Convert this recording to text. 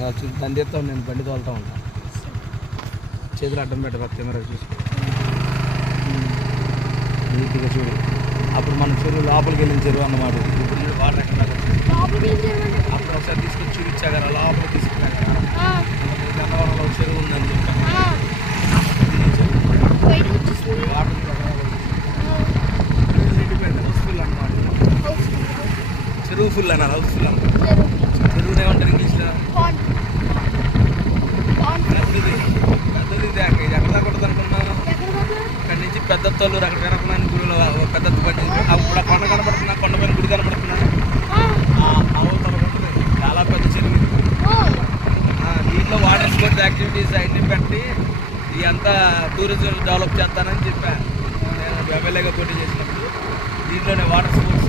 దాన్ని తీస్తాను, నేను బండి తోలుతూ ఉంటాను. చేతులు అడ్డం పెట్ట కెమెరా చూసుకో నీట్గా చూడు. అప్పుడు మన చెరువు లోపలికి వెళ్ళిన చెరువు అన్నమాట. ఇప్పుడు వాటర్ ఎక్కడ అప్పుడు ఒకసారి తీసుకొని చూపించా కదా, లోపలికి తీసుకున్నాను కదా. గన్నవరంలో చెరువు ఉందని చెప్పాను. వాటర్ నిండిపోయింది. హౌస్ఫుల్ అన్నమాట. చెరువు ఫుల్ అన్నారు. హౌస్ఫుల్ అన్నమాట. చెరువునే ఉంటారు ఇంగ్లీష్లో. పెద్దది పెద్దది ఇది ఎక్కడ దాకా ఉంటుంది అనుకున్నాను. ఇక్కడ నుంచి పెద్ద తొల్లూరు అక్కడ కనపడినాను. గుడిలో పెద్ద పని అప్పుడు కొండ కనపడుతున్నా, కొండ పైన గుడి కనపడుతున్నా. అవతల ఉంటుంది. చాలా పెద్ద చెరువు. దీంట్లో వాటర్ స్పోర్ట్స్ యాక్టివిటీస్ అన్నీ పెట్టి ఇదంతా టూరిజం డెవలప్ చేస్తానని చెప్పాను నేను ఎమ్మెల్యేగా పోటీ చేసినప్పుడు. దీంట్లోనే వాటర్ స్పోర్ట్స్